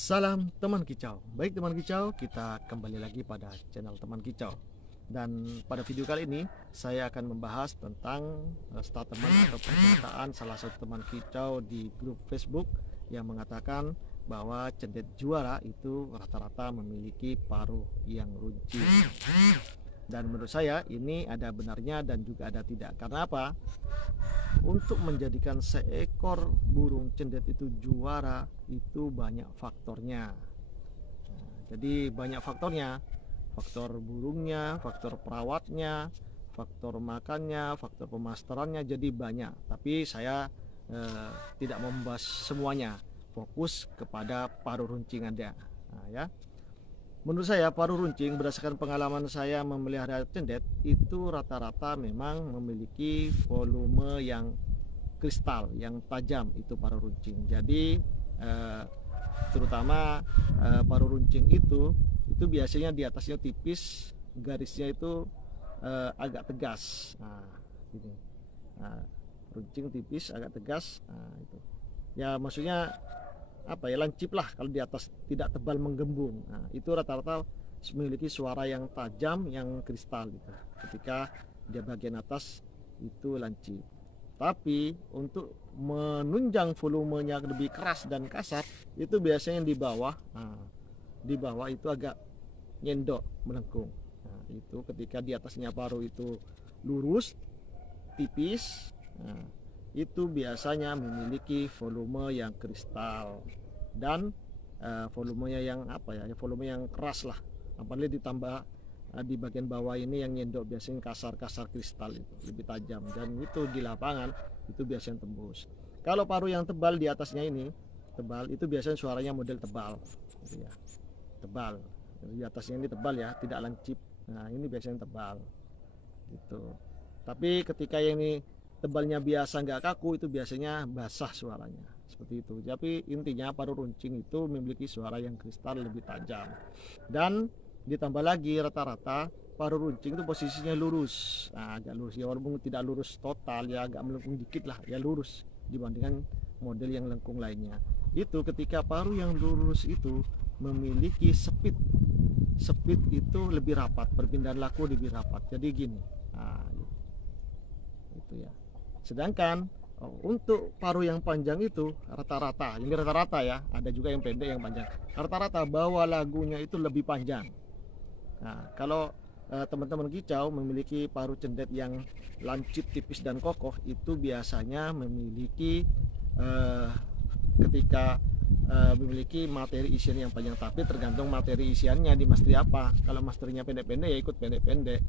Salam teman kicau. Baik teman kicau, kita kembali lagi pada channel teman kicau. Dan pada video kali ini saya akan membahas tentang statement atau pernyataan salah satu teman kicau di grup Facebook yang mengatakan bahwa cendet juara itu rata-rata memiliki paruh yang runcing. Dan menurut saya ini ada benarnya dan juga ada tidak. Karena apa? Untuk menjadikan seekor burung cendet itu juara itu banyak faktornya. Jadi banyak faktornya, faktor burungnya, faktor perawatnya, faktor makannya, faktor pemasterannya, jadi banyak. Tapi saya tidak membahas semuanya, fokus kepada paruh runcing Anda. Ya. Menurut saya paruh runcing berdasarkan pengalaman saya memelihara cendet itu rata-rata memang memiliki volume yang kristal, yang tajam itu paruh runcing. Jadi terutama paruh runcing itu biasanya di atasnya tipis, garisnya itu agak tegas. Ini runcing tipis agak tegas. Itu ya maksudnya apa ya, lancip lah kalau di atas, tidak tebal menggembung. Itu rata-rata memiliki suara yang tajam, yang kristal gitu. Ketika di bagian atas itu lancip. Tapi untuk menunjang volumenya lebih keras dan kasar itu biasanya di bawah. Di bawah itu agak nyendok, melengkung. Itu ketika di atasnya paruh itu lurus, tipis. Itu biasanya memiliki volume yang kristal dan volumenya yang apa ya, volume yang keras lah. Apalagi ditambah di bagian bawah ini yang nyendok, biasanya kasar-kasar kristal, itu lebih tajam, dan itu di lapangan itu biasanya tembus. Kalau paruh yang tebal di atasnya ini tebal, itu biasanya suaranya model tebal gitu ya, tebal di atasnya ini tebal ya, tidak lancip. Ini biasanya tebal gitu. Tapi ketika yang ini tebalnya biasa, nggak kaku, itu biasanya basah suaranya seperti itu. Tapi intinya paruh runcing itu memiliki suara yang kristal, lebih tajam. Dan ditambah lagi rata-rata paruh runcing itu posisinya lurus. Agak lurus ya, walaupun tidak lurus total ya, agak melengkung dikit lah ya, lurus dibandingkan model yang lengkung lainnya. Itu ketika paruh yang lurus itu memiliki speed itu lebih rapat, perpindahan laku lebih rapat. Jadi gini, itu ya. Sedangkan untuk paruh yang panjang itu rata-rata, ini rata-rata ya, ada juga yang pendek yang panjang. Rata-rata bawah lagunya itu lebih panjang. Kalau teman-teman kicau memiliki paruh cendet yang lancip, tipis dan kokoh, itu biasanya memiliki ketika memiliki materi isian yang panjang. Tapi tergantung materi isiannya di master apa. Kalau masternya pendek-pendek ya ikut pendek-pendek.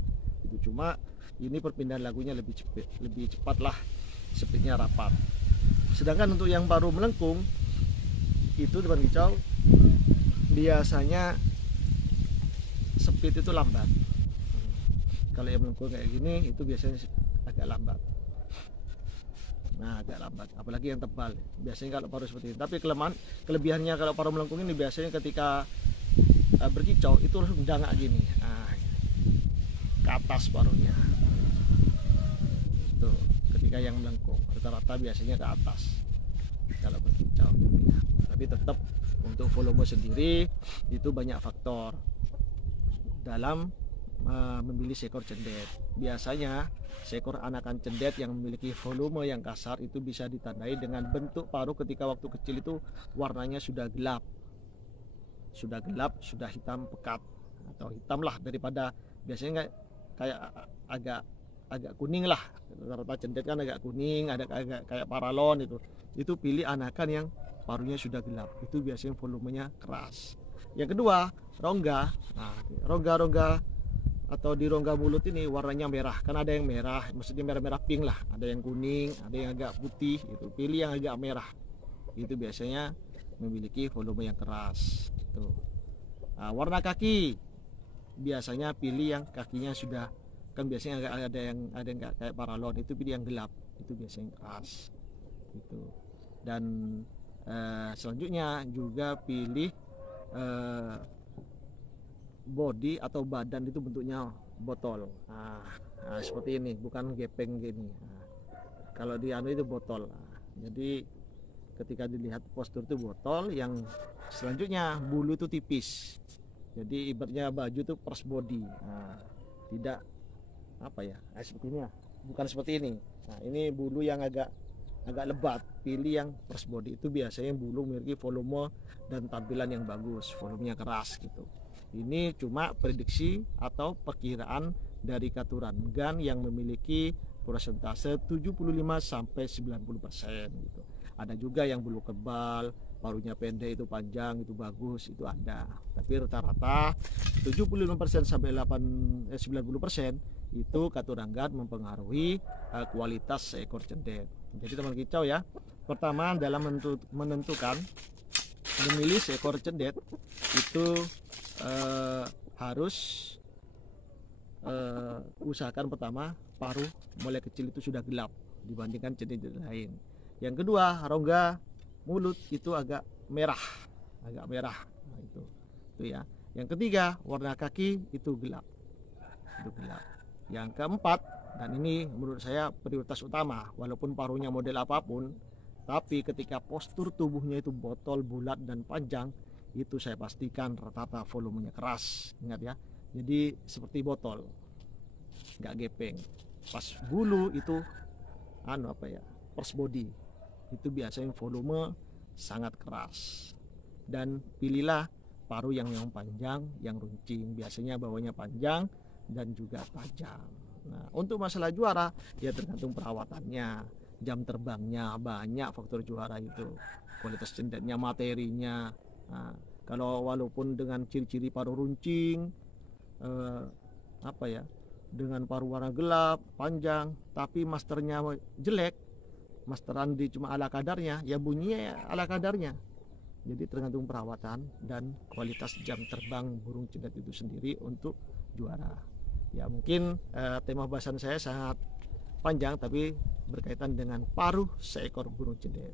Itu cuma ini perpindahan lagunya lebih cepat lah, speednya rapat. Sedangkan untuk yang paruh melengkung itu teman kicau biasanya speed itu lambat. Kalau yang melengkung kayak gini itu biasanya agak lambat. Agak lambat, apalagi yang tebal biasanya kalau paruh seperti ini. Tapi kelebihannya kalau paruh melengkung ini biasanya ketika berkicau itu harus mendangak gini, ke atas paruhnya. Tuh, ketika yang melengkung rata-rata biasanya ke atas kalau berkicau gitu ya. Tapi tetap untuk volume sendiri itu banyak faktor dalam memilih seekor cendet. Biasanya seekor anakan cendet yang memiliki volume yang kasar itu bisa ditandai dengan bentuk paruh ketika waktu kecil itu warnanya sudah gelap, sudah hitam pekat atau hitam lah, daripada biasanya kayak agak kuning lah. Rata-rata cendet kan agak kuning, ada agak kayak paralon. Itu pilih anakan yang paruhnya sudah gelap, itu biasanya volumenya keras. Yang kedua, rongga. Rongga atau di rongga mulut ini warnanya merah, kan ada yang merah, maksudnya merah-merah pink lah, ada yang kuning, ada yang agak putih. Itu pilih yang agak merah, itu biasanya memiliki volume yang keras gitu. Warna kaki biasanya pilih yang kakinya sudah, kan biasanya ada yang kayak paralon, itu pilih yang gelap, itu biasanya keras gitu. Dan selanjutnya juga pilih body atau badan itu bentuknya botol. Seperti ini, bukan gepeng gini. Kalau di anu itu botol. Jadi ketika dilihat postur itu botol yang Selanjutnya bulu itu tipis, jadi ibaratnya baju itu pros body. Nah, tidak apa ya, seperti ini ya, bukan seperti ini. Nah, ini bulu yang agak lebat, pilih yang pros body. Itu biasanya bulu memiliki volume dan tampilan yang bagus, volumenya keras gitu. Ini cuma prediksi atau perkiraan dari Katuran Gun yang memiliki persentase 75 sampai 90% gitu. Ada juga yang bulu kebal, paruhnya pendek itu panjang, itu bagus, itu ada. Tapi rata-rata 75% sampai 90% itu Katuran Gun mempengaruhi kualitas seekor cendet. Jadi teman kicau ya, pertama dalam menentukan memilih seekor cendet itu harus usahakan pertama paruh mulai kecil itu sudah gelap dibandingkan cendet lain. Yang kedua, rongga mulut itu agak merah. Nah, itu ya. Yang ketiga, warna kaki itu gelap. Yang keempat, dan ini menurut saya prioritas utama, walaupun paruhnya model apapun, tapi ketika postur tubuhnya itu botol, bulat dan panjang, itu saya pastikan rata-rata volumenya keras. Ingat ya, jadi seperti botol, nggak gepeng. Pas bulu itu pros body, itu biasanya volume sangat keras. Dan pilihlah paruh yang panjang, yang runcing, biasanya bawahnya panjang dan juga tajam. Nah, untuk masalah juara ya tergantung perawatannya, jam terbangnya, banyak faktor juara itu, kualitas cendetnya, materinya. Nah, kalau walaupun dengan ciri-ciri paruh runcing, dengan paruh warna gelap, panjang, tapi masternya jelek, masteran di cuma ala kadarnya, ya bunyinya ya ala kadarnya. Jadi tergantung perawatan dan kualitas jam terbang burung cendet itu sendiri untuk juara. Ya mungkin tema bahasan saya sangat panjang, tapi berkaitan dengan paruh seekor burung cendet.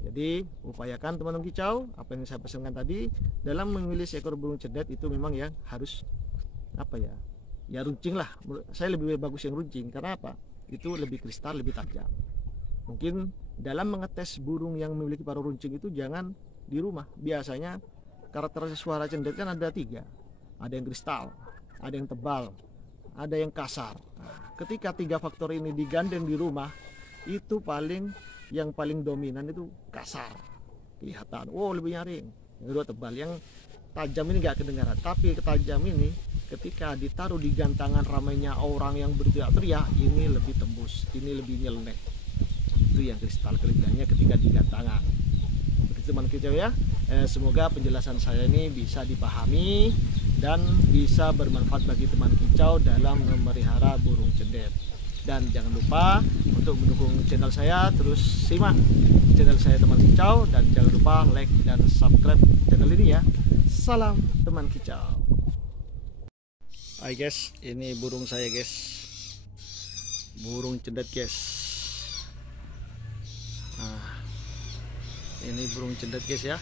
Jadi upayakan teman-teman kicau apa yang saya pesankan tadi, dalam memilih seekor burung cendet itu memang yang harus ya runcing lah. Saya lebih bagus yang runcing, karena apa? Itu lebih kristal, lebih tajam. Mungkin dalam mengetes burung yang memiliki paruh runcing itu jangan di rumah. Biasanya karakter suara cendet kan ada 3, ada yang kristal, ada yang tebal, ada yang kasar. Nah, ketika 3 faktor ini digandeng di rumah, itu yang paling dominan itu kasar, kelihatan, lebih nyaring. Yang kedua tebal, yang tajam ini nggak kedengaran. Tapi ketajam ini ketika ditaruh di gantangan ramainya orang yang berteriak-teriak, ini lebih tembus, ini lebih nyeleneh. Itu yang kristal kerjanya ketika di gantangan. Begitu teman kicau ya. Semoga penjelasan saya ini bisa dipahami dan bisa bermanfaat bagi teman kicau dalam memelihara burung cendet. Dan jangan lupa untuk mendukung channel saya, terus simak channel saya teman kicau, dan jangan lupa like dan subscribe channel ini ya. Salam teman kicau. Hai guys, ini burung saya guys, burung cendet guys. Nah, ini burung cendet guys ya.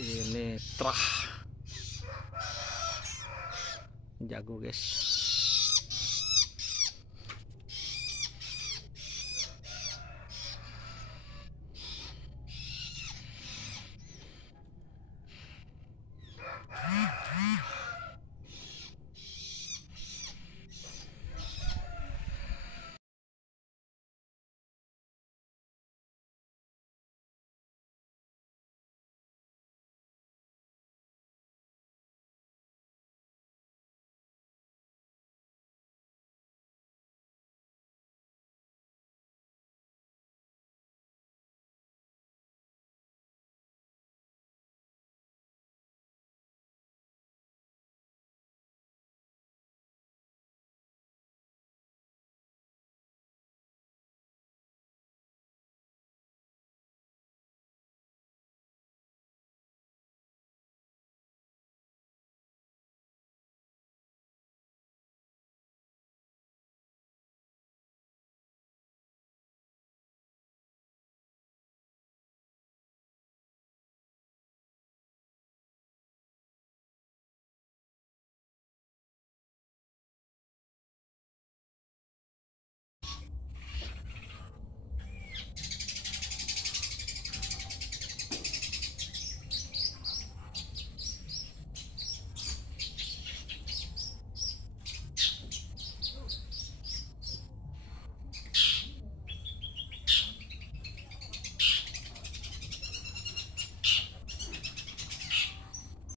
Ini trah jago guys.